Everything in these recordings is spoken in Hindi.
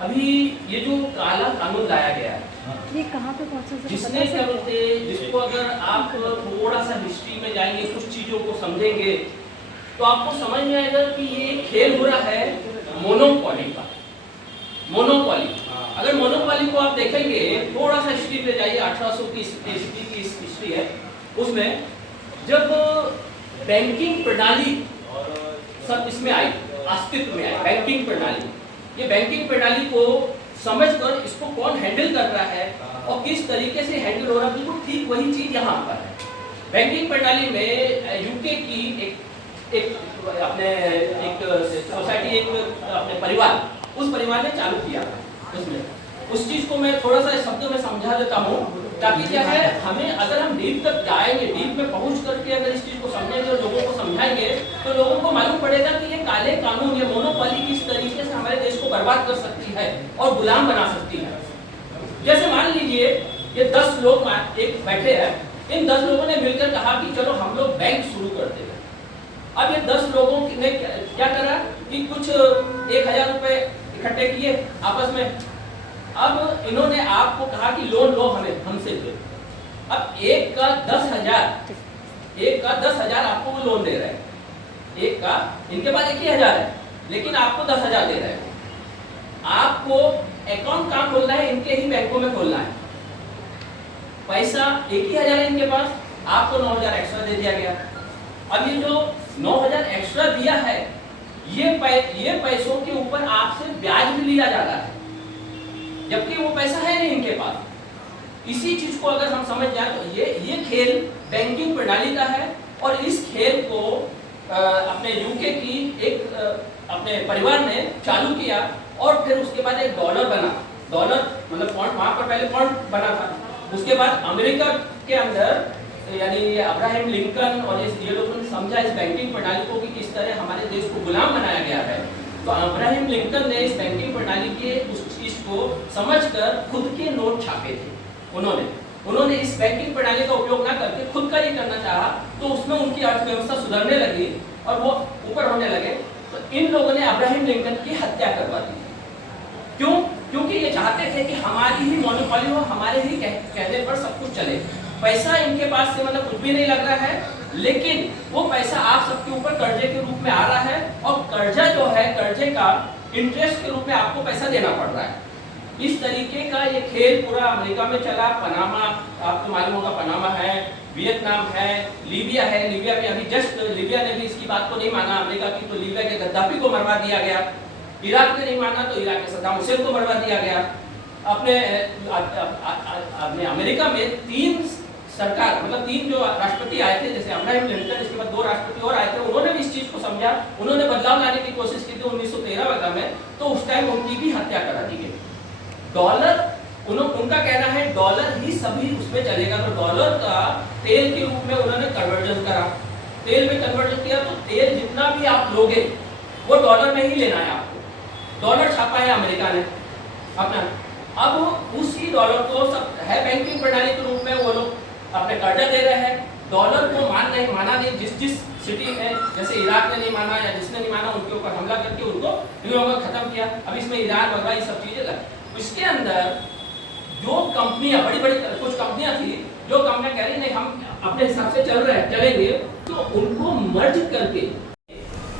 अभी ये जो काला कानून लाया गया है, ये कहाँ पे पहुँचा सर? जिसने क्या बोलते, जिसको अगर आप थोड़ा सा हिस्ट्री में जाएंगे, कुछ चीजों को समझेंगे, तो आपको समझ में आएगा कि ये खेल हो रहा है मोनोपॉली का। मोनोपॉली, अगर मोनोपॉली को आप देखेंगे, थोड़ा सा हिस्ट्री पे जाइए, 1800 की हिस्ट्री है, उसमें जब बैंकिंग प्रणाली सब इसमें आई, अस्तित्व में आई बैंकिंग प्रणाली, ये बैंकिंग प्रणाली को समझकर इसको कौन हैंडल कर रहा है और किस तरीके से हैंडल हो रहा है, बिल्कुल ठीक वही चीज यहाँ पर है। बैंकिंग प्रणाली में यूके की एक सोसाइटी, एक अपने परिवार, उस परिवार ने चालू किया उसमें। उस चीज को मैं थोड़ा सा शब्दों में समझा देता हूँ, ताकि क्या है, हमें अगर हम डीप तक जाएंगे, डीप में पहुंच करके अगर इस चीज को समझेंगे और लोगों को समझाएंगे, तो लोगों को मालूम पड़ेगा कि ये काले कानून, ये मोनोपॉली किस तरीके से हमारे देश को बर्बाद कर सकती है और गुलाम बना सकती है। जैसे मान लीजिए ये 10 लोग एक बैठे हैं, इन 10 लोगों ने मिलकर कहा कि चलो हम लोग बैंक शुरू करते हैं। अब ये 10 लोगों ने क्या करा कि कुछ 1000 रुपए इकट्ठे किए आपस में। अब इन्होंने आपको कहा कि लोन लो, हमें हमसे दो। अब एक का 10,000 आपको वो लोन दे रहे हैं, एक का, इनके पास 1,000 है, लेकिन आपको 10,000 दे रहे हैं। आपको अकाउंट कहाँ खोलना है, इनके ही बैंकों में खोलना है। पैसा 1,000 है इनके पास, आपको 9,000 एक्स्ट्रा दे दिया गया। अब ये जो 9,000 एक्स्ट्रा दिया है, ये पैसों के ऊपर आपसे ब्याज भी लिया जा रहा है, जबकि वो पैसा है नहीं इनके पास। इसी चीज को अगर हम समझ जाए तो ये खेल बैंकिंग प्रणाली का है, और इस खेल को अपने यूके की एक अपने परिवार ने चालू किया, और फिर उसके बाद एक डॉलर बना। डॉलर मतलब पॉइंट, वहां पर पहले पॉइंट बना था। उसके बाद अमेरिका के अंदर, यानी अब्राहम लिंकन और ये लोगों ने समझा इस बैंकिंग प्रणाली को कि किस तरह हमारे देश को गुलाम बनाया गया है। तो अब्राहम लिंकन ने इस बैंकिंग प्रणाली के उस चीज को समझकर खुद के नोट छापे थे। उन्होंने इस बैंकिंग प्रणाली का उपयोग ना करके खुद का ये करना चाहा, तो उसमें उनकी अर्थव्यवस्था सुधरने लगी और वो ऊपर होने लगे। तो इन लोगों ने अब्राहम लिंकन की हत्या करवा दी। क्यों? क्योंकि ये चाहते थे कि हमारी ही मोनोपॉली हो, हमारे ही कहने पर सब कुछ चले। पैसा इनके पास से मतलब कुछ भी नहीं लग रहा है, लेकिन वो पैसा आप सबके ऊपर कर्जे के रूप में आ रहा है, और कर्जा जो है, कर्जे का इंटरेस्ट के रूप में आपको पैसा देना पड़ रहा है। इस तरीके का ये खेल पूरा अमेरिका में चला। पनामा, आपको मालूम होगा, पनामा है, वियतनाम है, लीबिया है। लीबिया में अभी जस्ट लीबिया ने भी इसकी बात को नहीं माना अमेरिका की, तो लीबिया के गद्दाफी को मरवा दिया गया। इराक ने नहीं माना तो इराक के सद्दाम हुसैन को मरवा दिया गया। अपने अमेरिका में 3 सरकार, मतलब 3 जो राष्ट्रपति आए थे, जैसे अब्राहम लिंकन, इसके बाद 2 राष्ट्रपति और आए थे, उन्होंने भी इस चीज को समझा, उन्होंने बदलाव लाने की कोशिश की थी 1913 वगैरह में, तो उस टाइम उनकी भी हत्या करा दी गई। डॉलर, उनका कहना है डॉलर ही सभी उसमें चलेगा, तो डॉलर का तेल के रूप में उन्होंने कन्वर्जन करा। तेल में कन्वर्जन किया, तो तेल जितना भी आप लोगे वो डॉलर में ही लेना है आपको। डॉलर छापा है अमेरिका ने अपना। अब उसी डॉलर को सब है बैंकिंग प्रणाली के रूप में वो लोग अपने कर्जा दे रहे हैं। डॉलर को माना नहीं, जिस सिटी में, जैसे इराक ने नहीं माना या जिसने नहीं माना, उनके ऊपर हमला करके उनको खत्म किया। अब इसमें ईरान वगैरह ये सब चीजें लगी। इसके अंदर जो कंपनियां, बड़ी कुछ कंपनियां थी, जो कंपनियां कह रही नहीं हम अपने हिसाब से चलेंगे, तो उनको मर्ज करके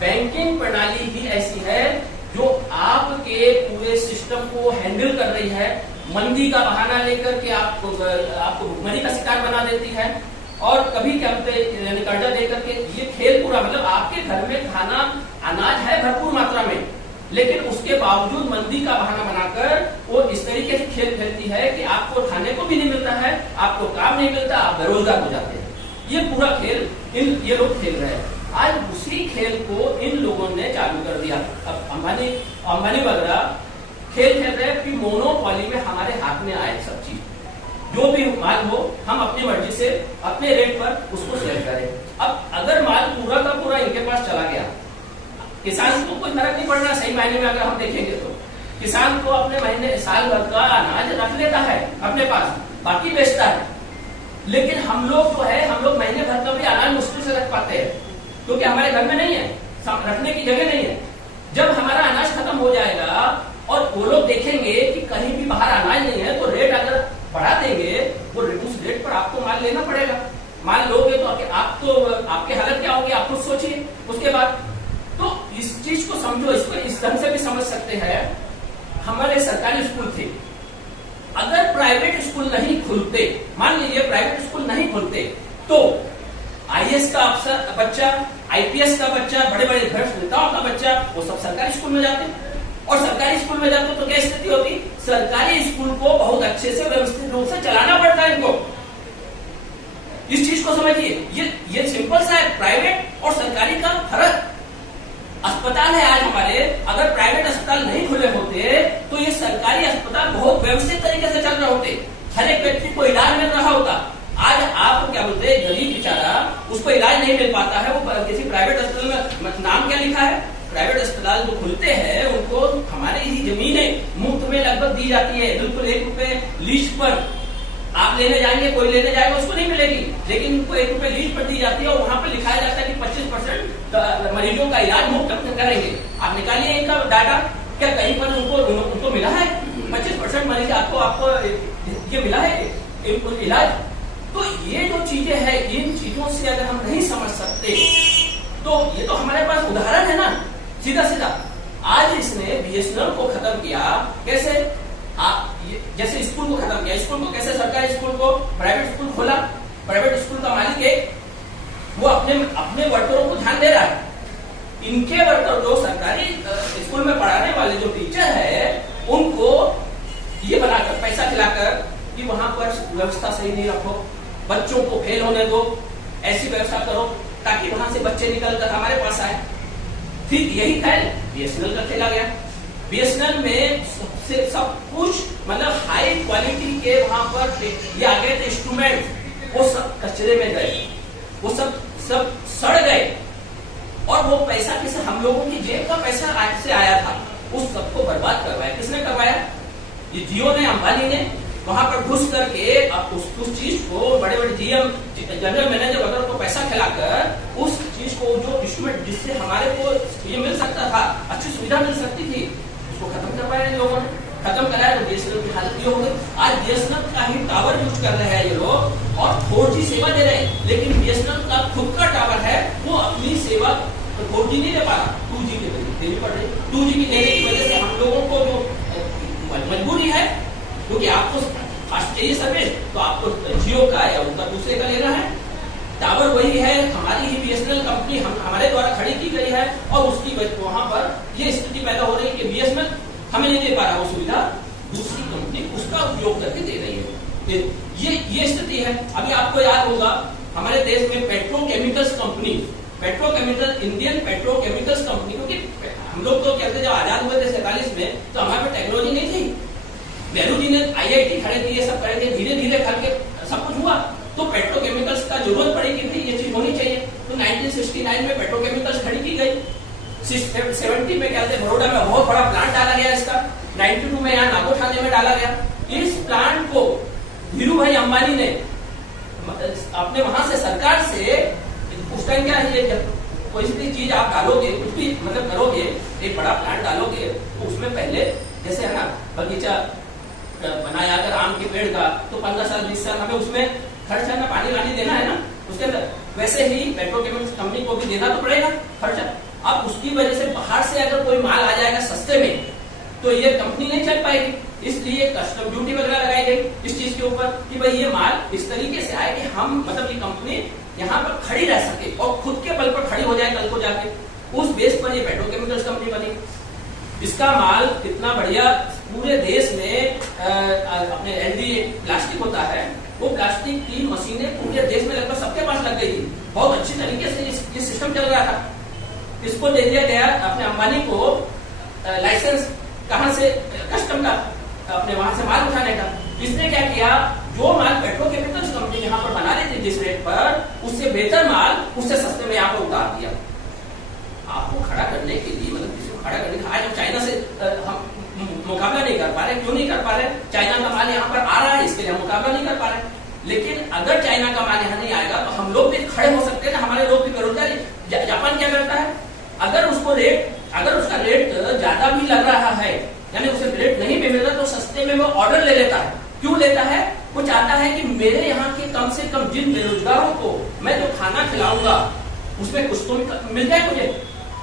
बैंकिंग प्रणाली ही ऐसी है जो आपके पूरे सिस्टम को हैंडल कर रही है। मंदी का बहाना लेकर के आपको भुखमरी का शिकार बना देती है, और कभी कर्जा दे करके ये खेल पूरा, मतलब आपके घर में खाना, अनाज है भरपूर मात्रा में, लेकिन उसके बावजूद मंदी का बहाना बनाकर वो इस तरीके से खेल खेलती है कि आपको खाने को भी नहीं मिलता है, आपको काम नहीं मिलता, आप बेरोजगार हो जाते हैं। ये पूरा खेल ये लोग खेल रहे हैं। आज उसी खेल को इन लोगों ने चालू कर दिया। अब अंबानी वगैरह खेल खेल रहे हैं कि मोनोपॉली में हमारे हाथ में आए सब चीज, जो भी माल हो हम अपनी मर्जी से अपने रेट पर उसको सेल करें। अब अगर माल पूरा का पूरा इनके पास चला गया, किसान को कोई फर्क नहीं पड़ना। सही मायने में अगर हम देखेंगे तो किसान को अपने महीने साल भर का अनाज रख लेता है अपने पास, बाकी बेचता है। लेकिन हम लोग जो है, हम लोग महीने भर का भी अनाज मुश्किल से रख पाते हैं, क्योंकि हमारे घर में नहीं है, रखने की जगह नहीं है। जब हमारा अनाज खत्म हो जाएगा और वो लोग देखेंगे कि कहीं भी बाहर अनाज नहीं है, तो रेट अगर बढ़ा देंगे, वो उस रेट पर आपको माल लेना पड़ेगा। माल लोगे तो आप तो आपकी हालत क्या होगी, आप खुद सोचिए। उसके बाद तो इस चीज को समझो, इसको इस ढंग से भी समझ सकते हैं। हमारे सरकारी स्कूल थे, अगर प्राइवेट स्कूल नहीं खुलते, मान लीजिए प्राइवेट स्कूल नहीं खुलते, तो आईएएस का अफसर बच्चा, आईपीएस का बच्चा, बड़े बड़े भ्रष्ट नेताओं का बच्चा, वो सब सरकारी स्कूल में जाते। और सरकारी स्कूल में जाते तो क्या स्थिति होती, सरकारी स्कूल को बहुत अच्छे से व्यवस्थित रूप से चलाना पड़ता है इनको। इस चीज को समझिए, ये सिंपल सा है, प्राइवेट और सरकारी का फर्क। अस्पताल है आज हमारे, अगर प्राइवेट अस्पताल नहीं खुले होते तो ये सरकारी अस्पताल बहुत व्यवस्थित तरीके से चल रहे होते, हर एक व्यक्ति को इलाज मिल रहा होता। आज आप क्या बोलते हैं, गरीब बेचारा, उसको इलाज नहीं मिल पाता है, वो किसी प्राइवेट अस्पताल में, नाम क्या लिखा है, प्राइवेट अस्पताल जो खुलते हैं उनको हमारे ही जमीनें मुफ्त में लगभग दी जाती है, बिल्कुल 1 रुपए लीज पर। आप लेने जाएंगे, कोई लेने जाएगा, उसको नहीं मिलेगी, लेकिन उनको 1 रुपए लीज पर दी जाती है और वहां पर लिखाया जाता है कि 25% मरीजों का इलाज मुफ्त करेंगे। आप निकालिए इनका डाटा, क्या कहीं पर उनको मिला है 25% मरीज आपको ये मिला है इलाज? तो ये जो चीजें हैं, इन चीजों से अगर हम नहीं समझ सकते तो ये तो हमारे पास उदाहरण है ना, सीधा सीधा। आज इसने बीएसएनएल को खत्म किया, कैसे? जैसे स्कूल को खत्म किया, स्कूल को कैसे, सरकारी स्कूल को प्राइवेट स्कूल खोला, प्राइवेट स्कूल का मालिक एक, वो अपने वर्करों को ध्यान दे रहा है। इनके वर्कर जो सरकारी स्कूल में पढ़ाने वाले जो टीचर है, उनको ये बनाकर, पैसा खिलाकर कि वहां पर व्यवस्था सही नहीं रखो, बच्चों को फेल होने दो, ऐसी व्यवस्था करो ताकि वहां से बच्चे निकलकर हमारे पास आए। फिर यही खेल बीएसएनएल का खेला गया। बीएसएनएल में सबसे सब कुछ मतलब हाई क्वालिटी के वहां पर ये आ गए थे इंस्ट्रूमेंट, वो सब कचरे में गए, वो सब सड़ गए। और वो पैसा किसे, हम लोगों की जेब का पैसा आज से आया था, उस सबको बर्बाद करवाया। किसने करवाया? ये जियो ने, अंबानी ने वहां पर घुस करके उस चीज को, बड़े बड़े जीएम, जनरल मैनेजर वगैरह को पैसा खिलाकर उस चीज को, जो इंस्ट्रूमेंट जिससे हमारे को ये मिल सकता था, अच्छी सुविधा मिल सकती थी, उसको खत्म करवाया इन लोगों ने। खत्म कराया तो बीएसएनएल की हालत ये हो गई। आज बीएसएनएल का ही टावर यूज कर रहे हैं ये लोग और 4G सेवा दे रहे हैं, लेकिन बीएसएनएल का खुद का टावर है, वो अपनी सेवा 4G नहीं दे पा रहा, 2G के देनी पड़ रही। 2G की देने की वजह से हम लोगों को जो मजबूरी है, क्योंकि आपको फास्ट चाहिए सर्विस, तो आपको जियो का या उनका दूसरे का लेना है। टावर वही है, हमारी ही बीएसएनएल कंपनी हमारे द्वारा खड़ी की गई है, और उसकी वहां पर ये स्थिति पैदा हो रही है कि बीएसएनएल हमें नहीं दे पा रहा वो सुविधा, दूसरी कंपनी उसका उपयोग करके दे रही है। ये स्थिति है। अभी आपको याद होगा हमारे देश में petrochemicals company, Indian petrochemicals company, क्योंकि हम लोग तो कहते जब आजाद हुए थे 47 में, तो हमारे पास टेक्नोलॉजी नहीं थी। नेहरू जी ने IIT खड़े किए, सब करे थे, धीरे धीरे करके सब कुछ हुआ। तो पेट्रोकेमिकल्स का जरूरत पड़ी कि भाई ये चीज होनी चाहिए, तो 1969 में पेट्रोकेमिकल्स खड़ी की गई। 70 में क्या थे, बड़ौदा में बहुत बड़ा प्लांट डाला गया इसका, 92 में यहाँ नागोठाणे में डाला गया। इस प्लांट को धीरू भाई अंबानी ने अपने वहां से सरकार से, उस टाइम क्या है, कोई भी चीज आप डालोगे, कुछ भी मतलब करोगे, एक बड़ा प्लांट डालोगे, तो उसमें पहले जैसे है ना बगीचा बनाया अगर आम के पेड़ का, तो 15 साल 20 साल हमें उसमें खर्च है ना, पानी वानी देना है ना उसके अंदर, वैसे ही पेट्रोकेमिकल्स कंपनी को भी देना तो पड़ेगा खर्चा। अब उसकी वजह से बाहर से अगर कोई माल आ जाएगा सस्ते में, तो ये कंपनी नहीं चल पाएगी, इसलिए कस्टम ड्यूटी वगैरह लगाई गई इस चीज के ऊपर कि भाई ये माल इस तरीके से आए कि हम मतलब ये कंपनी यहाँ पर खड़ी रह सके और खुद के बल पर खड़ी हो जाए कल को जाके। उस बेस पर ये पेट्रोकेमिकल्स कंपनी बनी। इसका माल कितना बढ़िया, पूरे देश में अपने एलडी प्लास्टिक होता है, वो प्लास्टिक की मशीनें पूरे देश में लगभग सबके पास लग गई थी। बहुत अच्छी तरीके से ये सिस्टम चल रहा था। इसको दे दिया गया अपने अंबानी को लाइसेंस, कहां से, कस्टम का, अपने वहां से माल उठाने का। इसने क्या किया, जो माल पेट्रोकेमिकल्स कंपनी यहाँ पर बना रही थी जिस रेट पर, उससे बेहतर माल उससे सस्ते में यहाँ पर उतार दिया। आपको खड़ा करने के लिए, मतलब किसी को खड़ा करने, आज हम चाइना से हम मुकाबला नहीं कर पा रहे। क्यों नहीं कर पा रहे? चाइना का माल यहाँ पर आ रहा है, इसके लिए हम मुकाबला नहीं कर पा रहे। लेकिन अगर चाइना का माल यहाँ नहीं आएगा तो हम लोग भी खड़े हो सकते हैं ना, हमारे लोग भी बेरोजगारी। जापान क्या करता है, अगर उसका रेट ज्यादा भी लग रहा है, यानी उसे रेट में वो ऑर्डर ले लेता है। क्यों लेता है? वो चाहता है कि मेरे यहाँ के कम से कम जिन बेरोजगारों को मैं जो खाना खिलाऊंगा उसमें कुछ तो मिल जाए मुझे,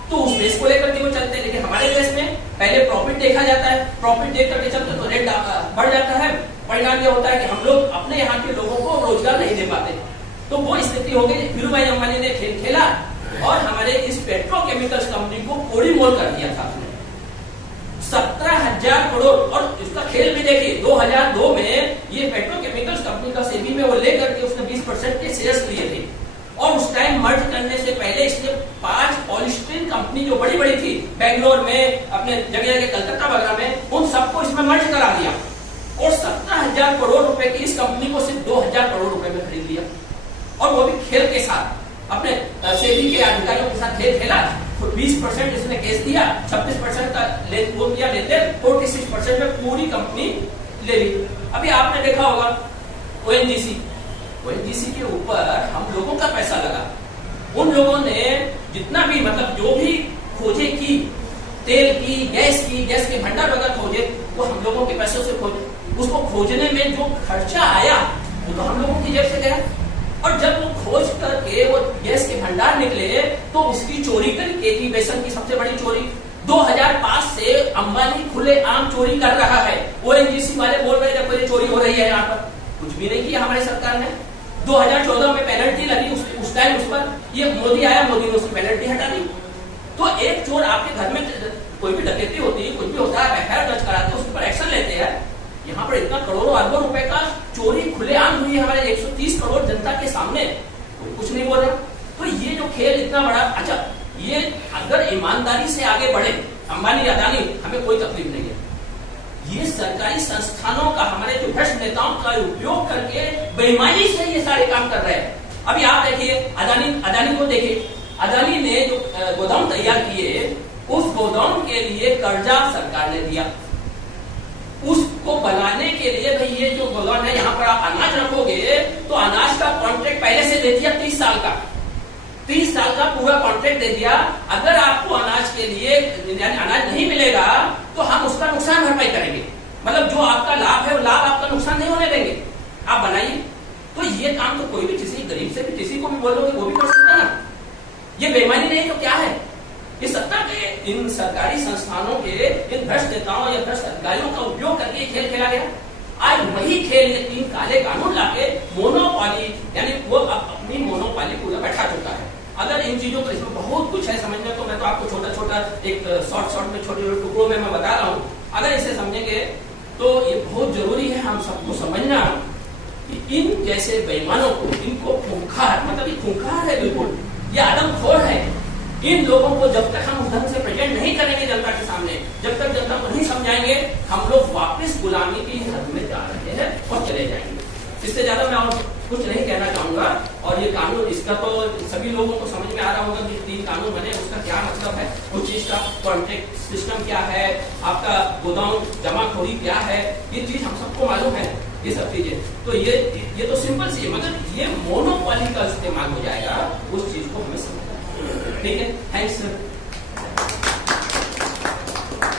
तो उस बेस को लेकर के वो चलते हैं। लेकिन हमारे देश में पहले प्रॉफिट देखा जाता है, प्रॉफिट देख करके चलते तो रेट बढ़ जाता है। परिणाम यह होता है कि हम लोग अपने यहाँ के लोगों को रोजगार नहीं दे पाते। तो वो स्थिति हो गई। धीरू भाई अंबानी ने खेल खेला और हमारे इस पेट्रोकेमिकल्स कंपनी को कोड़ी मोल कर दिया था 17,000 करोड़। और इसका खेल भी देखिए, 2002 में ये पेट्रोकेमिकल्स कंपनी का सेबी में वो लेकर के उसने 20% के शेयर्स लिए थे। और उस टाइम मर्ज करने से पहले इसने 5 पॉलिस्टीरीन कंपनी जो बड़ी बड़ी थी बेंगलोर में, अपने जगह जगह कलकत्ता वगैरह में, उन सबको इसमें मर्ज करा दिया और 17,000 करोड़ रुपए की इस कंपनी को सिर्फ 2,000 करोड़ रुपए में खरीद लिया। और वो भी खेल के साथ अपने सेबी के अधिकारियों के साथ खेल खेला। 20% इसने केस दिया, 26% का वो किया लेते, 46% में पूरी कंपनी ले ली। अभी आपने देखा होगा ओएनजीसी के ऊपर हम लोगों का पैसा लगा। उन लोगों ने जितना भी मतलब जो भी खोजे की, तेल की, गैस के भंडार वगैरह खोजे, वो हम लोगों के पैसों से खोजे। उसको खोजने में जो खर्चा आया वो तो हम लोगों की जेब से गया। और जब वो खोज करके वो गैस के भंडार निकले तो उसकी चोरी करके की, बेसन की सबसे बड़ी चोरी। 2005 से अंबानी खुलेआम चोरी कर रहा है। ओएनजीसी वाले बोल रहे थे कोई चोरी हो रही है यहाँ पर, कुछ भी नहीं किया हमारी सरकार ने। 2014 में पेनल्टी लगी उस टाइम उस पर, ये मोदी आया, मोदी ने उसकी पेनल्टी हटा दी। तो एक चोर आपके घर में कोई भी डकैती होती है, कुछ भी होता है, एफआईआर दर्ज कराते, उस पर एक्शन लेते हैं। यहाँ पर इतना करोड़ों अरबों रुपए का चोरी खुलेआम हुई है हमारे 130 करोड़ जनता के सामने, कोई कुछ नहीं बोल रहा। तो ये जो खेल इतना बड़ा, अच्छा ये अगर ईमानदारी से आगे बढ़े अंबानी अदानी, हमें कोई तकलीफ नहीं है। ये सरकारी संस्थानों का, हमारे जो भ्रष्ट नेताओं का उपयोग करके बेईमानी से ये सारे काम कर रहे हैं। अभी आप देखिए अदानी को देखिए, अदानी ने जो गोदाम तैयार किए, उस गोदाम के लिए कर्जा सरकार ने दिया। उसको बनाने के लिए भाई ये जो गोदाम है, यहाँ पर आप अनाज रखोगे तो अनाज का कॉन्ट्रैक्ट पहले से दे दिया 30 साल का, 30 साल का पूरा कॉन्ट्रैक्ट दे दिया। अगर आपको अनाज के लिए अनाज नहीं मिलेगा तो हम उसका नुकसान भरपाई करेंगे। मतलब जो आपका लाभ है वो लाभ आपका नुकसान नहीं होने देंगे, आप बनाइए। तो ये काम तो कोई भी किसी गरीब से भी किसी को भी बोलोगे वो भी कर सकता है ना। ये बेईमानी नहीं तो क्या है? ये सत्ता के इन सरकारी संस्थानों के इन भ्रष्ट नेताओं या भ्रष्ट अधिकारियों का उपयोग करके खेल खेला गया। आज वही खेल ये 3 काले कानून लाके मोनोपॉली, यानी वो अपनी मोनोपॉली पूरा बैठा चुका है। अगर इन चीजों को, इसमें बहुत कुछ है समझने को, मैं तो आपको छोटा छोटा एक शॉर्ट में छोटे छोटे टुकड़ों में मैं बता रहा हूँ। अगर इसे समझेंगे तो ये बहुत जरूरी है हम सबको समझना कि इन जैसे बेईमानों को, इनको खूंखार, मतलब ये खूंखार है, बिल्कुल ये आदमखोर है। इन लोगों को जब तक हम ढंग से प्रेजेंट नहीं करेंगे जनता के सामने, जब तक जनता को नहीं समझाएंगे, हम लोग वापस गुलामी की हद में जा रहे हैं और चले जाएंगे। इससे ज्यादा मैं और कुछ नहीं कहना चाहूंगा। और ये कानून, इसका तो सभी लोगों को समझ में आ रहा होगा कि 3 कानून बने, उसका क्या मतलब है, उस चीज का कॉन्ट्रैक्ट सिस्टम क्या है, आपका गोदाम जमाखोरी क्या है, ये चीज हम सबको मालूम है, ये सब चीजें। तो ये तो सिंपल सी है, मगर ये मोनोपॉली का इस्तेमाल हो जाएगा, उस चीज को हमें समझना है। ठीक है, थैंक्स सर।